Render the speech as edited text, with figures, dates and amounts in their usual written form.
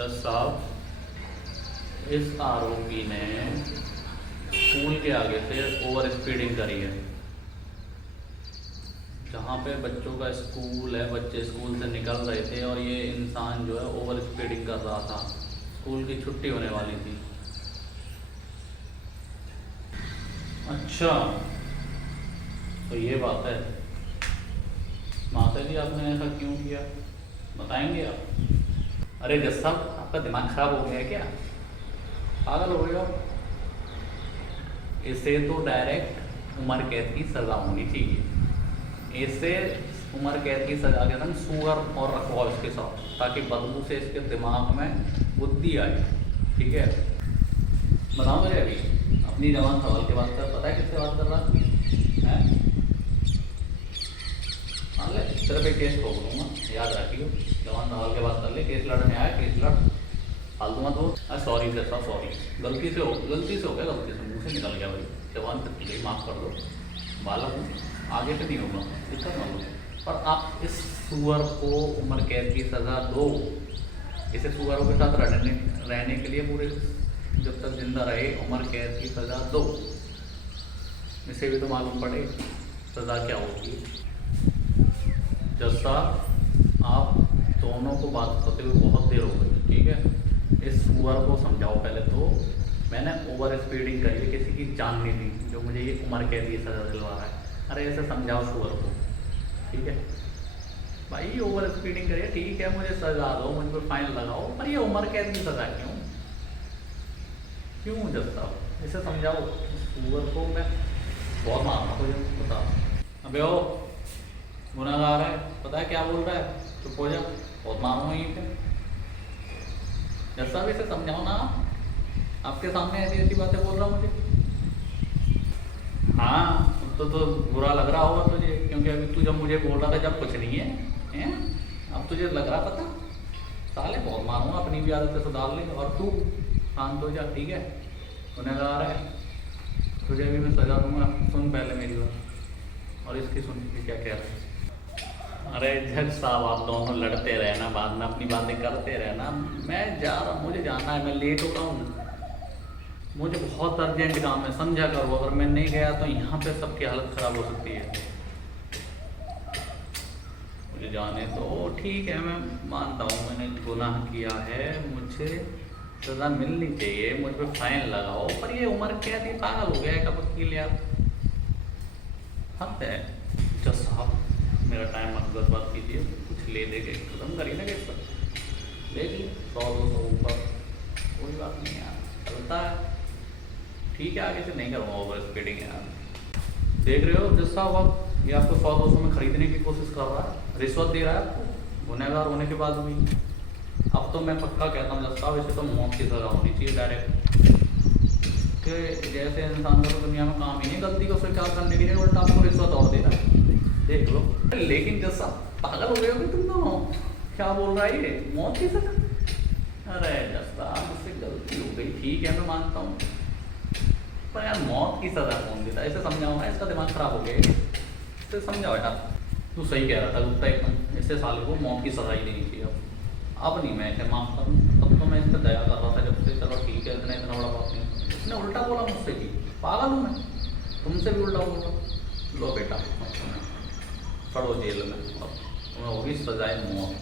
जज साहब, इस आरोपी ने स्कूल के आगे से ओवर स्पीडिंग करी है। जहाँ पे बच्चों का स्कूल है, बच्चे स्कूल से निकल रहे थे और ये इंसान जो है ओवर स्पीडिंग कर रहा था। स्कूल की छुट्टी होने वाली थी। अच्छा, तो ये बात है। माता जी, आपने ऐसा क्यों किया, बताएंगे आप? अरे जज साहब, आपका दिमाग खराब हो गया है क्या? पागल हो गए हो? इसे तो डायरेक्ट उम्र कैद की सज़ा होनी चाहिए। इसे उम्र कैद की सज़ा के संग सूअर और रखवाओ इसके साथ, ताकि बदबू से इसके दिमाग में बुद्धि आए। ठीक है, बताओ मुझे अभी अपनी जवान सवाल के बात कर, पता है किससे बात कर रहा है? मान ले, सिर्फ एक केस ठोक दूँगा, याद रखियो। जवान सवाल के बात कर ले, केस लड़ने आया, केस लड़, फालतू मत हो। सॉरी सर, सॉरी, गलती से हो गया, गलती से मुँह से निकल गया भाई। जवान तक माफ़ कर दो, बालक हूँ, आगे से नहीं होगा, दिक्कत ना लो। पर आप इस सुअर को उम्र कैद की सज़ा दो। इसे सुअरों के साथ रहने के लिए पूरे जब तक जिंदा रहे उम्र कैद की सज़ा दो। इसे भी तो मालूम पड़े सज़ा क्या होती है। जज साहब, आप दोनों को बात करते हुए बहुत देर हो गई। ठीक है, इस सुअर को समझाओ पहले। तो मैंने ओवर स्पीडिंग करी है, किसी की जान नहीं दी, जो मुझे ये उम्र कैद की सज़ा दिलवा रहा है। अरे ऐसे समझाओ सुअर को। ठीक है भाई, ओवर स्पीडिंग करिए, ठीक है, मुझे सज़ा दो, मुझे पर फाइन लगाओ, पर ये उम्र कैद की सज़ा क्यों जज साहब? इसे समझाओ। सुअर को मैं बहुत मारना तो बता। अबे ओ गुनाहगार है, पता है क्या बोल रहा है? चुप हो जा, बहुत मारूंगा यहीं पे। जज साहब, इसे समझाओ ना, आपके सामने ऐसी ऐसी बातें बोल रहा हूँ मुझे। हाँ, तो बुरा लग रहा होगा तुझे, क्योंकि अभी तू जब मुझे बोल रहा था जब कुछ नहीं है, अब तुझे लग रहा पता। साले बहुत मारूंगा, अपनी भी आदत सुधार ले। और तू शांत हो जा, ठीक है? गुनहगार है, तुझे भी मैं सजा दूंगा। सुन पहले मेरी बात, और इसकी सुन के क्या कह रहा है। अरे जज साहब, आप दोनों लड़ते रहना, बाद में अपनी बातें करते रहना। मैं जा रहा हूँ, मुझे जाना है, मैं लेट हो रहा हूँ, मुझे बहुत अर्जेंट काम है, समझा करो। अगर मैं नहीं गया तो यहाँ पे सबकी हालत ख़राब हो सकती है। मुझे जाने तो ठीक है, मैं मानता हूँ मैंने गुनाह किया है, मुझे सज़ा मिलनी चाहिए, मुझ पर फाइन लगाओ। पर ये उम्र कैद, ये पागल हो गया है का वकील यार, हद है। जज साहब, मेरा टाइम मत बर्बाद कीजिए, कुछ ले दे के खत्म करिए ना केस पर। देख ली 100-200 ऊपर, कोई बात नहीं यार, चलता है। ठीक है, आगे से नहीं करूँगा ओवर स्पीडिंग यार। देख रहे हो जज साहब, अब ये आपको 100-200 में खरीदने की कोशिश कर रहा है, रिश्वत दे रहा है आपको, गुनहगार होने के बाद भी। अब तो मैं पक्का कहता हूँ जज साहब, इसे तो मौत की सज़ा होनी चाहिए डायरेक्ट। कि जैसे इंसान का तो दुनिया में काम ही नहीं, गलती को स्वीकार करने के लिए उल्टा आपको रिश्वत और देना है, देख लो। लेकिन जज साहब, पागल हो गए हो तुम दोनों, क्या बोल रहा है ये, मौत की सज़ा? अरे जज साहब, मुझसे गलती हो गई, ठीक है, मैं मानता हूँ, पर यार मौत की सज़ा कौन देता है? इसे समझाओ ना, इसका दिमाग खराब हो गया, इसे समझाओ यार। तू सही कह रहा था गुप्ता एकदम, इससे साले को मौत की सज़ा ही देनी चाहिए। अब नहीं मैं इसे माफ़ करूँ, तब तो मैं इस पर दया कर रहा था जब से। चलो ठीक है, इतना बड़ा बात नहीं। इसने उल्टा बोला मुझसे भी, पागल हूँ मैं, तुमसे भी उल्टा बोला। लो बेटा, पढ़ो जेल में, और तुम्हें होगी सजाए मौत।